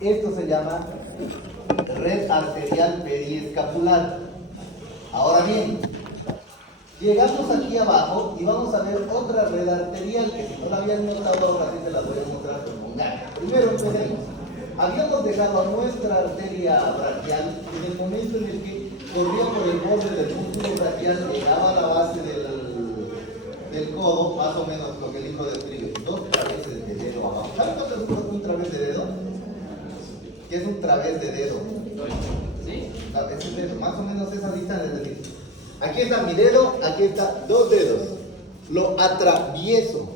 Esto se llama red arterial periescapular. Ahora bien, llegamos aquí abajo y vamos a ver otra red arterial que si no la habían notado ahora sí se la voy a mostrar con un gato. Primero empecemos. Habíamos dejado a nuestra arteria braquial en el momento en el que corría por el borde del músculo braquial, llegaba a la base del codo, más o menos lo que el libro describe, 2 traveses de dedo abajo. ¿Saben cuánto es un través de dedo? ¿Qué es un través de dedo? ¿Sí? Es el dedo, más o menos esa distancia. Es decir, aquí está mi dedo, aquí está 2 dedos. Lo atravieso.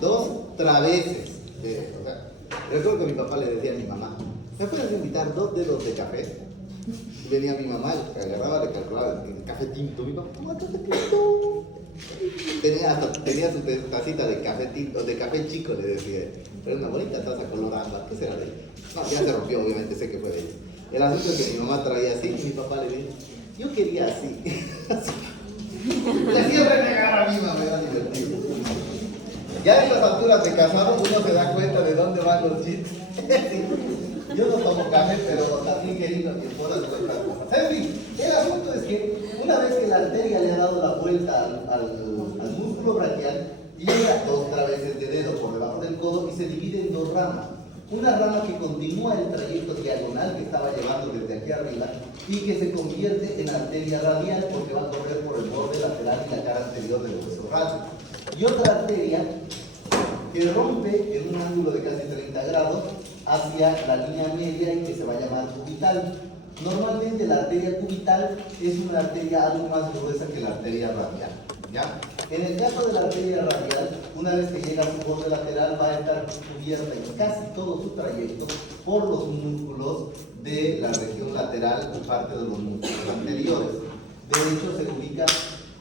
2 traveses de dedo. O sea, recuerdo que mi papá le decía a mi mamá, ¿me puedes invitar 2 dedos de café? Y venía mi mamá, le agarraba, le calculaba el café tinto. Mi papá, ¿cómo café tinto? Tenía su tacita de café tinto, de café chico, le decía. Pero una bonita taza colorada, ¿qué será de ella? No, ya se rompió, obviamente, sé que fue de ella. El asunto es que mi mamá traía así y mi papá le dijo, yo quería así. Y así renegar a mí, me da divertido. Ya en las alturas de casados uno se da cuenta de dónde van los chistes. Yo no tomo café, pero también querido que pueda encontrar cosas. En fin, el asunto es que una vez que la arteria le ha dado la vuelta al músculo braquial, llega 2 traveses de dedo por debajo del codo y se divide en 2 ramas. Una rama que continúa el trayecto diagonal que estaba llevando desde aquí arriba y que se convierte en arteria radial porque va a correr por el borde lateral y la cara anterior del hueso radio. Y otra arteria que rompe en un ángulo de casi 30 grados hacia la línea media y que se va a llamar cubital. Normalmente la arteria cubital es una arteria algo más gruesa que la arteria radial, ¿ya? En el caso de la arteria radial, una vez que llega a su borde lateral va a estar cubierta en casi todo su trayecto por los músculos de la región lateral y parte de los músculos anteriores. De hecho, se ubica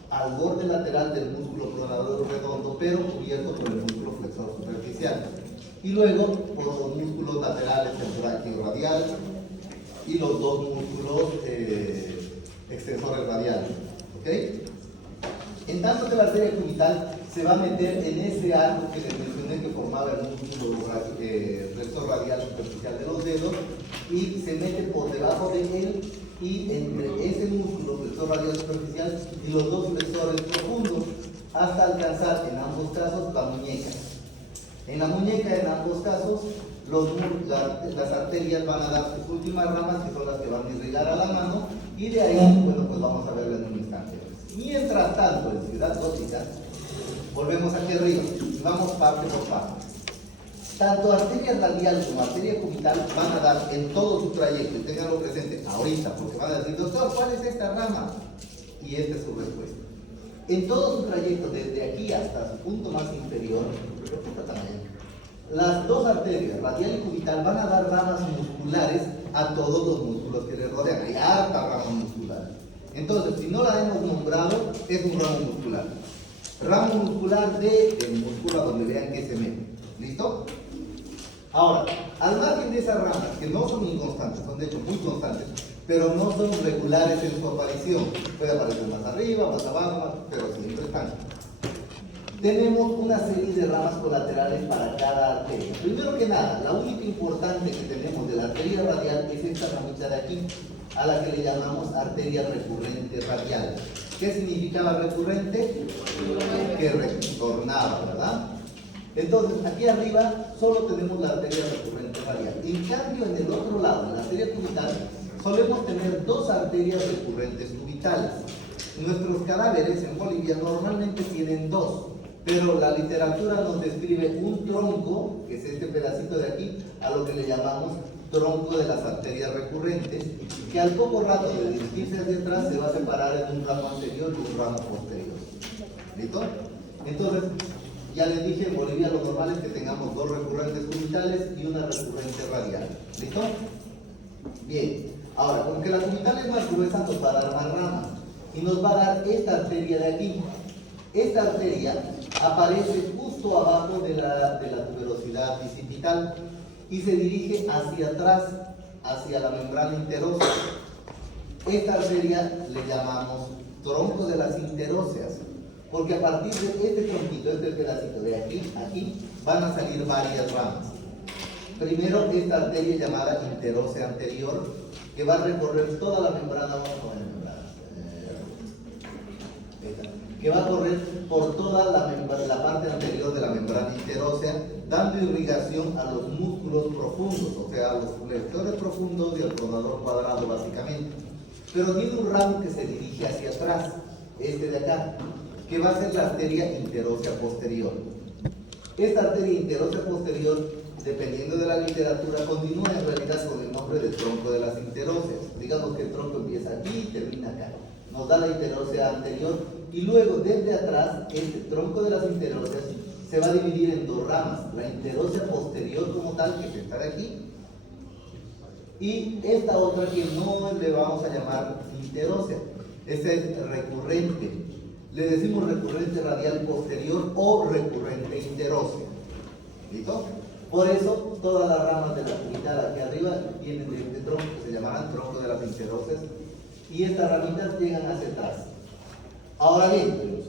al borde lateral del músculo pronador redondo, pero cubierto por el músculo flexor superficial. Y luego por los músculos laterales temporal y radial y los 2 músculos extensores radiales. ¿Ok? En tanto que la arteria cubital se va a meter en ese arco que les mencioné que formaba el músculo flexor radial superficial de los dedos y se mete por debajo de él y entre ese músculo flexor radial superficial y los 2 flexores profundos hasta alcanzar en ambos casos la muñeca. En la muñeca, en ambos casos, las arterias van a dar sus últimas ramas, que son las que van a irrigar a la mano, y de ahí, bueno, pues vamos a verlo en un instante. Mientras tanto, en Ciudad Gótica, volvemos aquí arriba y vamos parte por parte. Tanto arteria radial como arteria cubital van a dar en todo su trayecto, y tenganlo presente ahorita, porque van a decir, doctor, ¿cuál es esta rama? Y esta es su respuesta. En todo su trayecto, desde aquí hasta su punto más inferior, las 2 arterias, radial y cubital, van a dar ramas musculares a todos los músculos que les rodean. Hay harta rama muscular. Entonces, si no la hemos nombrado, es un ramo muscular. Ramo muscular del músculo a donde vean que se mete. ¿Listo? Ahora, al margen de esas ramas, que no son inconstantes, son de hecho muy constantes, pero no son regulares en su aparición. Puede aparecer más arriba, más abajo, pero siempre están. Tenemos una serie de ramas colaterales para cada arteria. Primero que nada, la única importante que tenemos de la arteria radial es esta ramita de aquí, a la que le llamamos arteria recurrente radial. ¿Qué significaba recurrente? Que retornaba, ¿verdad? Entonces, aquí arriba solo tenemos la arteria recurrente radial. En cambio, en el otro lado, en la arteria cubital, solemos tener 2 arterias recurrentes cubitales. Nuestros cadáveres en Bolivia normalmente tienen 2. Pero la literatura nos describe un tronco, que es este pedacito de aquí, a lo que le llamamos tronco de las arterias recurrentes, que al poco rato de dirigirse hacia atrás se va a separar en un ramo anterior y un ramo posterior. ¿Listo? Entonces, ya les dije, en Bolivia lo normal es que tengamos 2 recurrentes cubitales y una recurrente radial. ¿Listo? Bien. Ahora, como que la cubital es más gruesa, nos va a dar más ramas. Y nos va a dar esta arteria de aquí. Esta arteria aparece justo abajo de la tuberosidad bicipital y se dirige hacia atrás, hacia la membrana interósea. Esta arteria le llamamos tronco de las interóseas, porque a partir de este tronquito, este pedacito de aquí, aquí, van a salir varias ramas. Primero, esta arteria llamada interósea anterior, que va a recorrer toda la membrana, vamos a poner membrana, que va a correr por toda la parte anterior de la membrana interósea, dando irrigación a los músculos profundos, o sea, a los flexores profundos y al pronador cuadrado básicamente. Pero tiene un ramo que se dirige hacia atrás, este de acá, que va a ser la arteria interósea posterior. Esta arteria interósea posterior, dependiendo de la literatura, continúa en realidad con el nombre de tronco de las interóseas. Digamos que el tronco empieza aquí y termina acá. Nos da la interósea anterior y luego desde atrás, este tronco de las interóseas se va a dividir en dos ramas. La interósea posterior como tal, que se está aquí, y esta otra que no le vamos a llamar interósea. Esta es recurrente. Le decimos recurrente radial posterior o recurrente interósea. ¿Listo? Por eso todas las ramas de la cubital aquí arriba vienen de este tronco, que se llamarán tronco de las interóseas, y estas ramitas llegan hacia atrás. Ahora bien,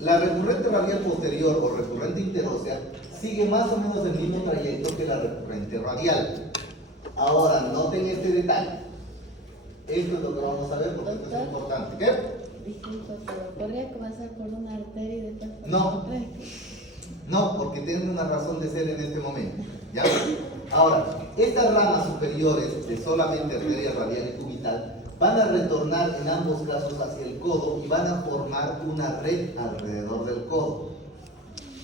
la recurrente radial posterior o recurrente interósea sigue más o menos el mismo trayecto que la recurrente radial. Ahora, noten este detalle. Esto es lo que vamos a ver porque esto es importante. ¿Qué? Disculpa, pero ¿podría comenzar por una arteria y después por No. otra? No, porque tiene una razón de ser en este momento. ¿Ya? Ahora, estas ramas superiores de solamente arteria radial y cubital van a retornar en ambos casos hacia el codo y van a formar una red alrededor del codo.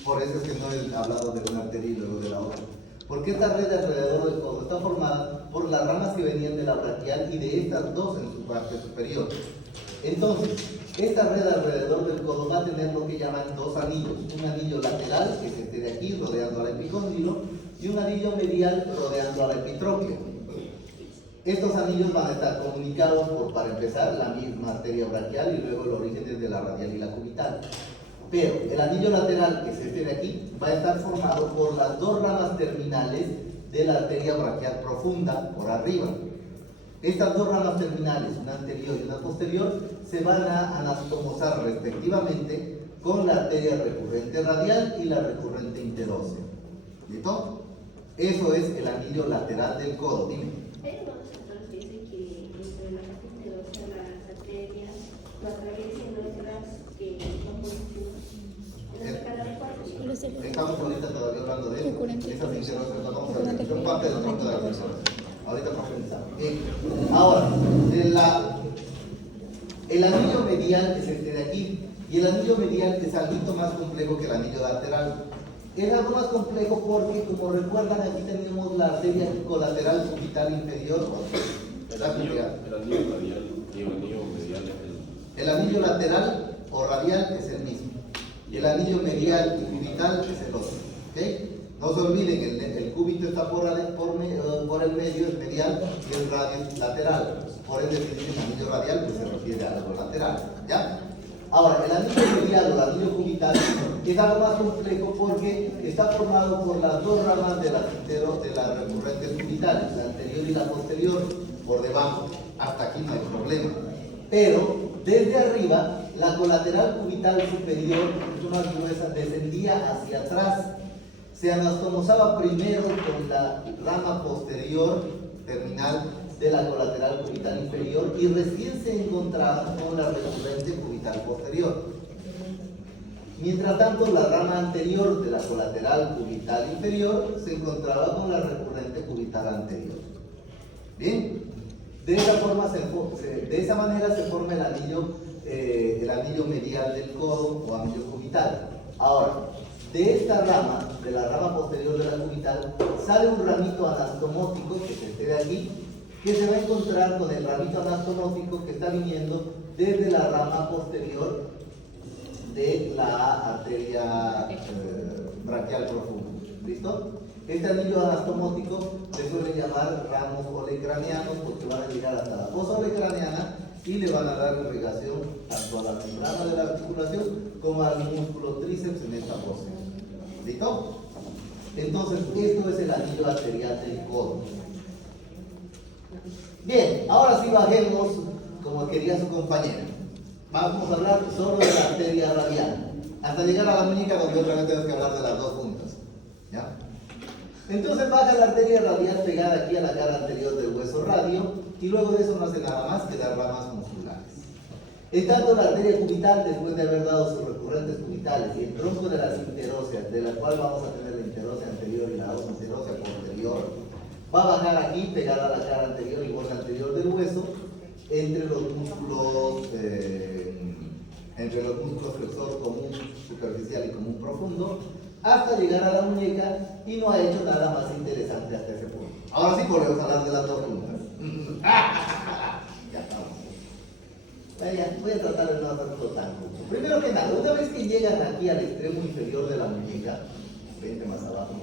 Por eso es que no he hablado de una arteria y luego de la otra. Porque esta red alrededor del codo está formada por las ramas que venían de la braquial y de estas dos en su parte superior. Entonces, esta red alrededor del codo va a tener lo que llaman dos anillos. Un anillo lateral, que es este de aquí, rodeando al epicóndilo, y un anillo medial rodeando a la epitróclea. Estos anillos van a estar comunicados por, para empezar, la misma arteria braquial y luego el origen desde la radial y la cubital. Pero el anillo lateral, que es este de aquí, va a estar formado por las dos ramas terminales de la arteria braquial profunda por arriba. Estas dos ramas terminales, una anterior y una posterior, se van a anastomosar respectivamente con la arteria recurrente radial y la recurrente interósea. ¿Listo? Eso es el anillo lateral del codo. Dime. Pero nosotros dice que entre la parte interósea, las arterias, lo atraviesen otras que no positivas. Estamos ahorita todavía hablando de eso. Esas interóseas las vamos a ver. Son parte del tronco de la persona. Ahorita profundizamos. Ahora, el anillo medial es este de aquí, y el anillo medial es algo más complejo que el anillo lateral. Es algo más complejo porque, como recuerdan, aquí tenemos la arteria colateral cubital inferior, ¿verdad? El anillo radial y el anillo medial es el anillo lateral o radial es el mismo, y el anillo medial y cubital es el otro. ¿Okay? No se olviden, el cúbito está por el medio, es medial, y el radio es lateral. Por ende, si dice anillo radial, pues se refiere a algo lateral. ¿Ya? Ahora, el anillo medial o el anillo cubital es algo más complejo porque está formado por las dos ramas de las recurrentes cubitales, la anterior y la posterior, por debajo. Hasta aquí no hay problema. Pero, desde arriba, la colateral cubital superior, que es una gruesa, descendía hacia atrás. Se anastomosaba primero con la rama posterior terminal de la colateral cubital inferior y recién se encontraba con la recurrente cubital posterior. Mientras tanto, la rama anterior de la colateral cubital inferior se encontraba con la recurrente cubital anterior. Bien, de esa manera se forma el anillo medial del codo o anillo cubital. Ahora, de esta rama, de la rama posterior de la cubital, sale un ramito anastomótico, que es este de aquí, que se va a encontrar con el ramito anastomótico que está viniendo desde la rama posterior de la arteria braquial profunda. ¿Listo? Este anillo anastomótico se suele llamar ramos olecraneanos porque van a llegar hasta la fosa olecraneana y le van a dar irrigación tanto a la membrana de la articulación como al músculo tríceps en esta fosa. ¿Listo? Entonces, esto es el anillo arterial del codo. Bien, ahora sí bajemos como quería su compañera. Vamos a hablar solo de la arteria radial, hasta llegar a la muñeca donde otra vez tenemos que hablar de las dos juntas. ¿Ya? Entonces baja la arteria radial pegada aquí a la cara anterior del hueso radio y luego de eso no hace nada más que dar ramas musculares. En tanto la arteria cubital, después de haber dado sus recurrentes cubitales y el tronco de las interóseas, de la cual vamos a tener la interósea anterior y la interósea posterior, va a bajar aquí pegada a la cara anterior y borde anterior del hueso entre los músculos flexor común superficial y común profundo, hasta llegar a la muñeca y no ha hecho nada más interesante hasta ese punto. Ahora sí podemos hablar de las dos columnas. Ya estamos. Ya, voy a tratar de no hacerlo tan corto. Primero que nada, una vez que llegan aquí al extremo inferior de la muñeca, vente más abajo.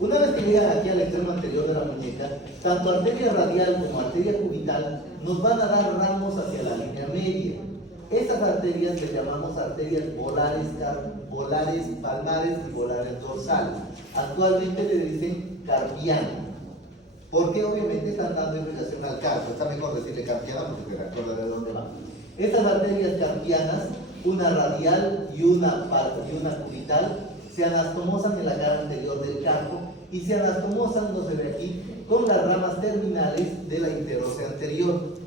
Una vez que llegan aquí al extremo anterior de la muñeca, tanto arteria radial como arteria cubital nos van a dar ramos hacia la línea media. Estas arterias le llamamos arterias volares palmares y volares dorsales. Actualmente le dicen carpiana, porque obviamente están dando indicación al carpo. Está mejor decirle carpiana porque se recuerda de dónde va. Estas arterias carpianas, una radial y una cubital, se anastomosan en la cara anterior del carpo y se anastomosan, no se ve aquí, con las ramas terminales de la interósea anterior.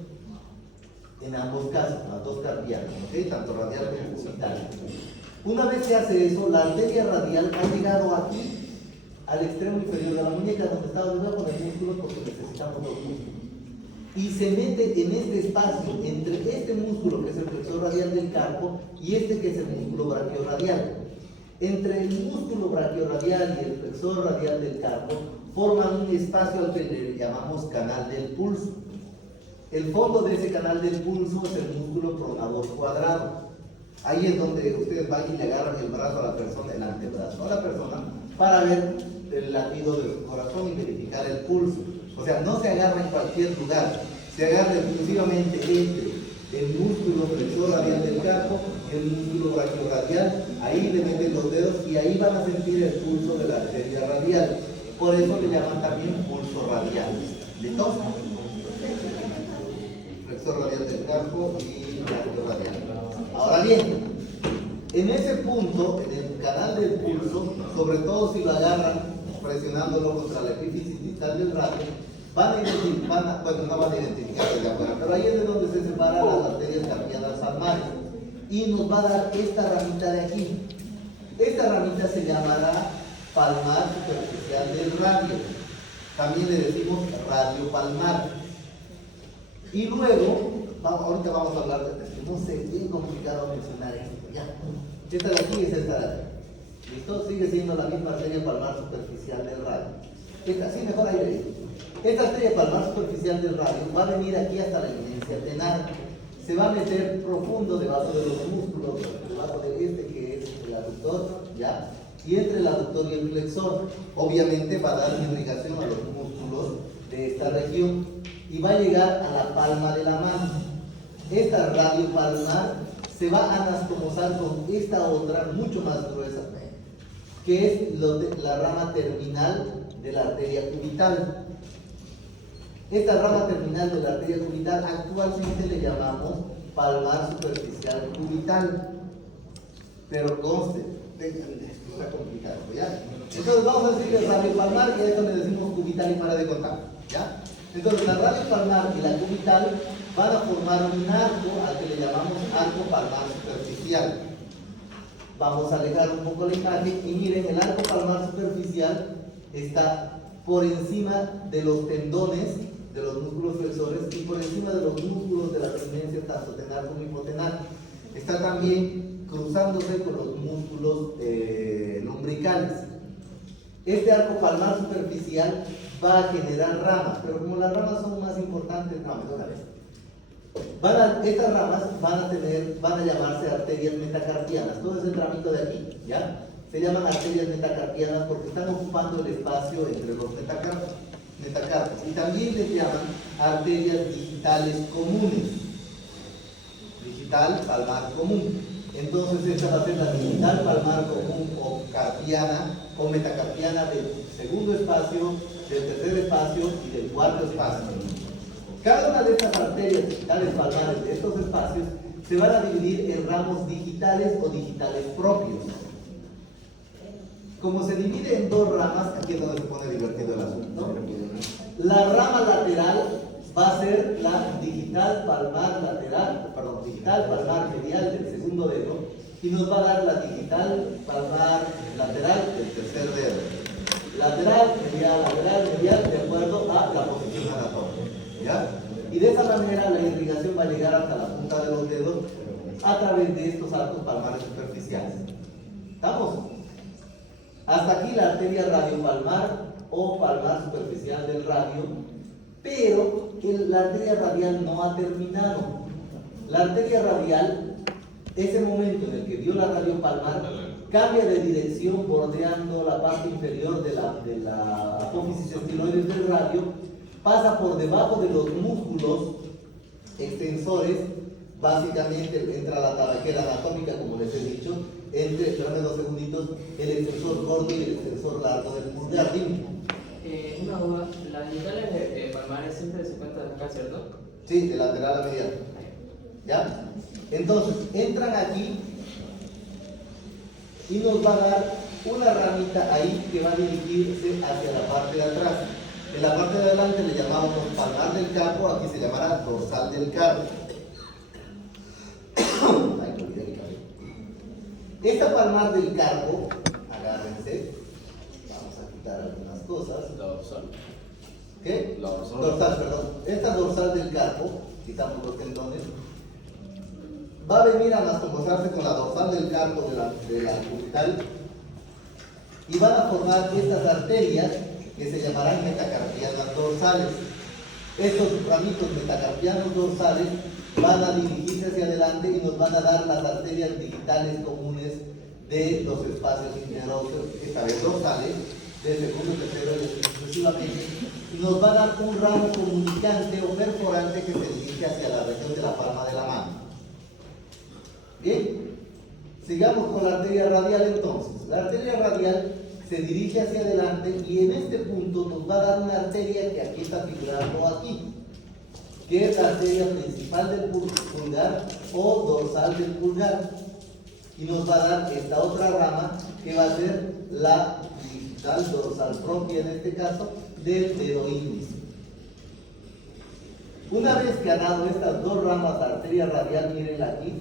En ambos casos, las dos carpianas, ¿okay? Tanto radial como cubital. Una vez que hace eso, la arteria radial ha llegado aquí, al extremo inferior de la muñeca, donde estaba luego con el músculo, porque necesitamos dos músculos. Y se mete en este espacio entre este músculo, que es el flexor radial del carpo, y este que es el músculo brachioradial. Entre el músculo brachioradial y el flexor radial del carpo forman un espacio al que le llamamos canal del pulso. El fondo de ese canal del pulso es el músculo pronador cuadrado. Ahí es donde ustedes van y le agarran el brazo a la persona, el antebrazo a la persona, para ver el latido de su corazón y verificar el pulso. O sea, no se agarra en cualquier lugar, se agarra exclusivamente el músculo flexor radial del carpo, el músculo brachioradial, ahí le meten los dedos y ahí van a sentir el pulso de la arteria radial. Por eso le llaman también pulso radial. ¿Listo? Flexor radial del carpo y brachioradial. Ahora bien, en ese punto, en el canal del pulso, sobre todo si lo agarran presionándolo contra la epífisis distal del radio, bueno, no van a identificar desde afuera, pero ahí es de donde se separan las arterias carpianas palmares y nos va a dar esta ramita de aquí. Esta ramita se llamará palmar superficial del radio, también le decimos radio palmar. Y luego, ahorita vamos a hablar de esto, no sé, es bien complicado mencionar esto, ya. Esta de aquí es esta de aquí. ¿Listo? Sigue siendo la misma arteria palmar superficial del radio. Esta, sí, mejor ahí veis. Esta arteria palmar superficial del radio va a venir aquí hasta la eminencia tenar. Se va a meter profundo debajo de los músculos, debajo de este que es el aductor, ¿ya? Y entre el aductor y el flexor, obviamente va a dar irrigación a los músculos de esta región y va a llegar a la palma de la mano. Esta radio palmar se va a anastomosar con esta otra mucho más gruesa, que es la rama terminal de la arteria cubital. Esta rama terminal de la arteria cubital actualmente le llamamos palmar superficial cubital. Pero conste, está complicado, ¿ya? Entonces vamos a decir radio palmar y a esto le decimos cubital y para de contar, ¿ya? Entonces la radio palmar y la cubital van a formar un arco al que le llamamos arco palmar superficial. Vamos a alejar un poco la imagen y miren, el arco palmar superficial está por encima de los tendones de los músculos flexores y por encima de los músculos de la tendencia tanto tenar como hipotenar. Está también cruzándose con los músculos lumbricales. Este arco palmar superficial va a generar ramas, pero como las ramas son más importantes, estas ramas van a llamarse arterias metacarpianas. Todo ese tramito de aquí, ¿ya? Se llaman arterias metacarpianas porque están ocupando el espacio entre los metacarpos. Y también les llaman arterias digitales comunes. Digital palmar común. Entonces esta va a ser la digital palmar común o carpiana o metacarpiana del segundo espacio, del tercer espacio y del cuarto espacio. Cada una de estas arterias digitales palmares de estos espacios se van a dividir en ramos digitales o digitales propios. Como se divide en dos ramas, aquí es donde se pone divertido el asunto. La rama lateral va a ser la digital palmar lateral, perdón, digital palmar medial del segundo dedo y nos va a dar la digital palmar lateral del tercer dedo. Lateral, medial, de acuerdo a la posición anatómica. ¿Ya? Y de esa manera la irrigación va a llegar hasta la punta de los dedos a través de estos arcos palmares superficiales. ¿Estamos? Hasta aquí la arteria radiopalmar o palmar superficial del radio, pero la arteria radial no ha terminado. La arteria radial, ese momento en el que dio la radiopalmar, cambia de dirección bordeando la parte inferior de la apófisis estiloides del radio, pasa por debajo de los músculos extensores, básicamente entra la tabaquera anatómica, como les he dicho, entre, espérame 2 segunditos, el extensor corto y el extensor largo del pulgar. Una duda, las digitales palmares siempre se cuentan acá, ¿cierto? Sí, de lateral a medial. ¿Ya? Entonces, entran aquí y nos va a dar una ramita ahí que va a dirigirse hacia la parte de atrás. En la parte de adelante le llamábamos palmar del carpo, aquí se llamará dorsal del carpo. Esta palmar del carpo, agárrense, vamos a quitar algunas cosas. La dorsal. ¿Qué? La dorsal. Dorsal, perdón. Esta dorsal del carpo, quitamos los tendones, va a venir a anastomosarse con la dorsal del carpo de la cubital y van a formar estas arterias que se llamarán metacarpianas dorsales. Estos ramitos metacarpianos dorsales van a dirigirse hacia adelante y nos van a dar las arterias digitales comunes de los espacios interóseos, esta vez dorsales, de segundo, tercero y así sucesivamente, y nos va a dar un ramo comunicante o perforante que se dirige hacia la región de la palma de la mano. Bien, sigamos con la arteria radial entonces. La arteria radial se dirige hacia adelante y en este punto nos va a dar una arteria que aquí está figurando aquí, que es la arteria principal del pulgar o dorsal del pulgar, y nos va a dar esta otra rama que va a ser la digital dorsal propia, en este caso, del dedo índice. Una vez que han dado estas dos ramas de arteria radial, mírenla aquí,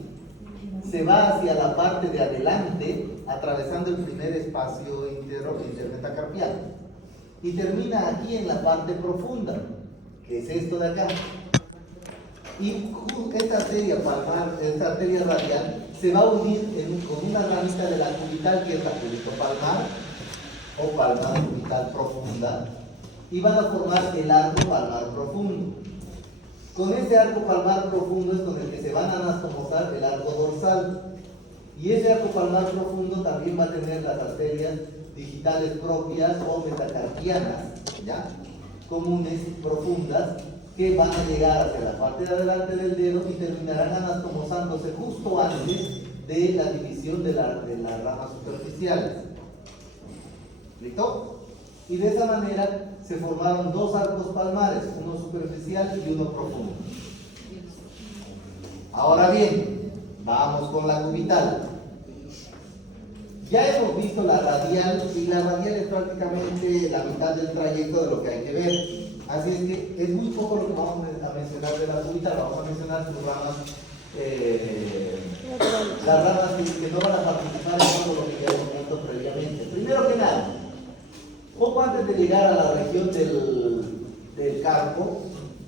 se va hacia la parte de adelante, atravesando el primer espacio intermetacarpiano, y termina aquí en la parte profunda, que es esto de acá. Y esta arteria palmar, esta arteria radial, se va a unir con una ramita de la cubital, que es la cubitopalmar o palmar cubital profunda, y van a formar el arco palmar profundo. Con ese arco palmar profundo es con el que se van a anastomosar el arco dorsal. Y ese arco palmar profundo también va a tener las arterias digitales propias o metacarpianas, ¿ya? Comunes, profundas, que van a llegar hacia la parte de adelante del dedo y terminarán anastomosándose justo antes de la división de las ramas superficiales. ¿Listo? Y de esa manera se formaron dos arcos palmares, uno superficial y uno profundo. Ahora bien, vamos con la cubital. Ya hemos visto la radial, y la radial es prácticamente la mitad del trayecto de lo que hay que ver. Así es que es muy poco lo que vamos a mencionar de la cubital, vamos a mencionar sus ramas, las ramas que no van a participar en todo lo que ya hemos visto previamente. Primero que nada, poco antes de llegar a la región del carpo,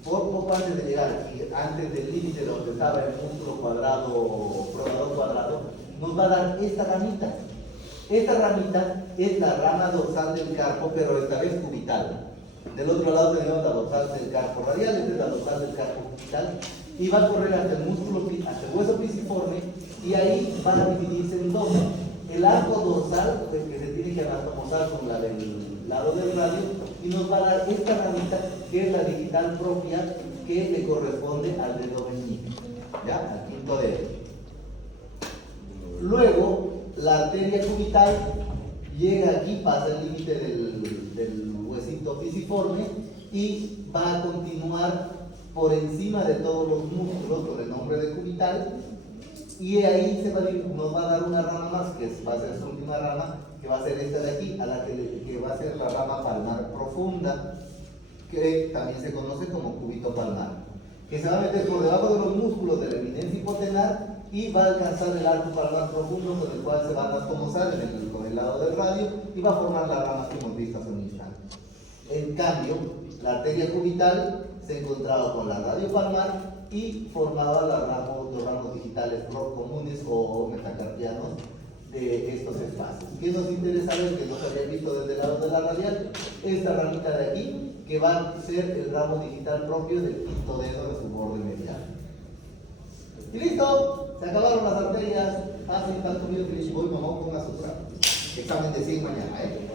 poco antes de llegar aquí, antes del límite donde estaba el músculo cuadrado, pronador cuadrado, nos va a dar esta ramita. Esta ramita es la rama dorsal del carpo, pero esta vez cubital. Del otro lado tenemos la dorsal del carpo radial, esta es la dorsal del carpo cubital, y va a correr hasta el músculo, hasta el hueso pisiforme, y ahí van a dividirse en dos. El arco dorsal, pues, que se tiene que anatomosar con la del lado del radio, y nos va a dar esta ramita, que es la digital propia, que le corresponde al dedo meñique, ¿ya? Al quinto dedo. Luego, la arteria cubital llega aquí, pasa el límite del huesito pisiforme y va a continuar por encima de todos los músculos con el nombre de cubital, y ahí nos va a dar una rama más, que va a ser su última rama, que va a ser esta de aquí, a la que va a ser la rama palmar profunda, que también se conoce como cúbito palmar, que se va a meter por debajo de los músculos de la eminencia hipotenar y va a alcanzar el arco palmar profundo, con el cual se va a anastomosar por el lado del radio y va a formar las ramas que hemos visto hace un instante. En cambio, la arteria cubital se encontraba con la radio palmar y formaba los ramos digitales comunes o metacarpianos de estos espacios. ¿Qué nos interesa ver? Que no se había visto desde el lado de la radial, esta ramita de aquí, que va a ser el ramo digital propio del quinto dedo de su borde medial. Y listo, se acabaron las arterias. Fácil, tanto mío que voy mamá con una sutura. Examen de 100 mañana, ¿eh?